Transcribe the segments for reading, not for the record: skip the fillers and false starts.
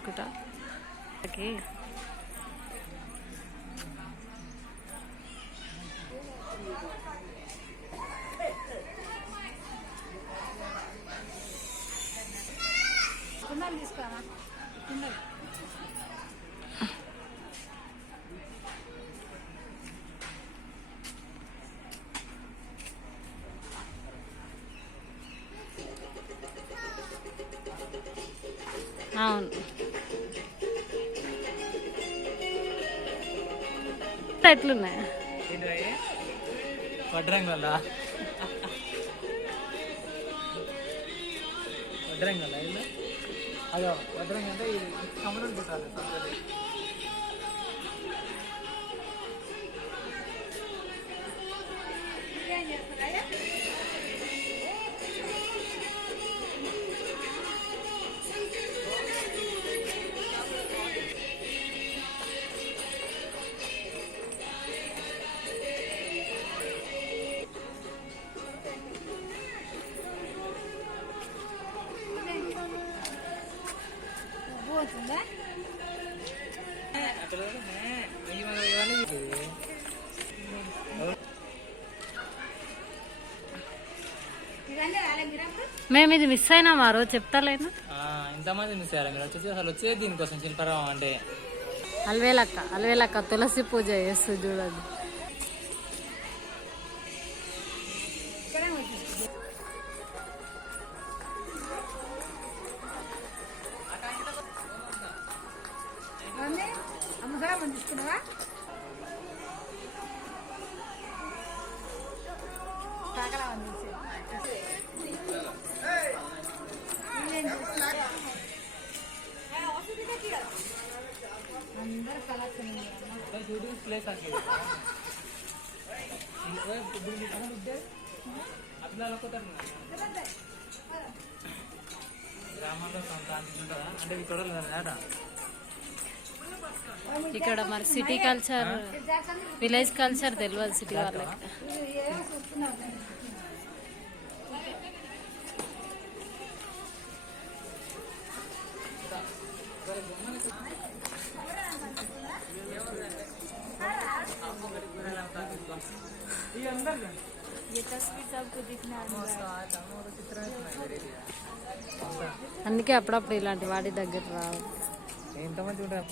తెచ్చుకుంటా. అవును, ఎట్లున్నాయి వడ్రంగల్ అదో వడ్రంగల్ అంటే ఇది కమలం పెట్టాలి. మేము ఇది మిస్ అయినా ఆ రోజు చెప్తాలేను. ఇంతమంది మిస్ అయ్యారు మీరు వచ్చేసి. అసలు వచ్చేది దీనికోసం శిల్పారామం అంటే. అల్వేలక్క తులసి పూజ చేస్తుంది చూడండి. प्लेस గ్రామాల్లో సంక్రాంతి ఉంటుందా అంటే ఇక్కడ ఇక్కడ మరి సిటీ కల్చర్ విలేజ్ కల్చర్ తెలియదు సిటీ వాళ్ళకి. అందుకే అప్పుడప్పుడు ఇలాంటి వాటి దగ్గర రావాలి. ఎంతమంది ఉంటారు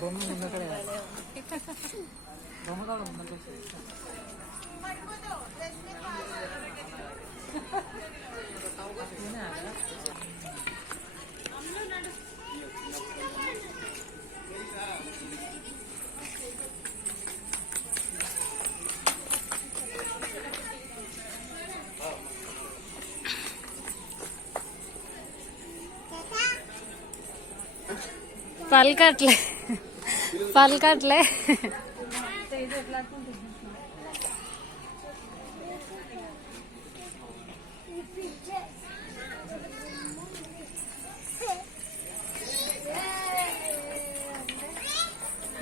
బొమ్మ ముందరే బొమ్మలో ముందరే పలకట్లే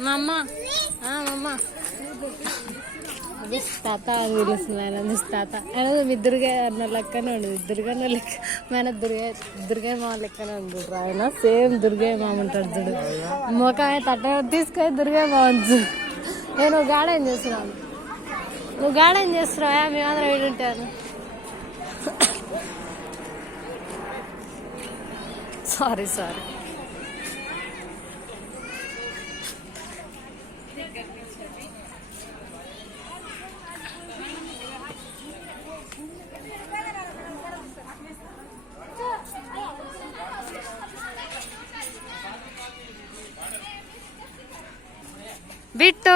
మా అమ్మ మా అమ్మ అది తాత అని పిలుస్తుంది ఆయన తాత ఆయన మీ దుర్గా అన్న లెక్కనే ఉండదు దుర్గా అన్న లెక్క మన దుర్గా మామ లెక్కనే ఉంది ఆయన సేమ్ దుర్గా మామ ఉంటాడు చూడు ముఖం తట్ట తీసుకొని దుర్గా మామ చూడు నేను గార్డెన్ చేస్తున్నాను నువ్వు గార్డెన్ చేస్తున్నావా మేమందరం ఏడుంటాను సారీ బిట్టు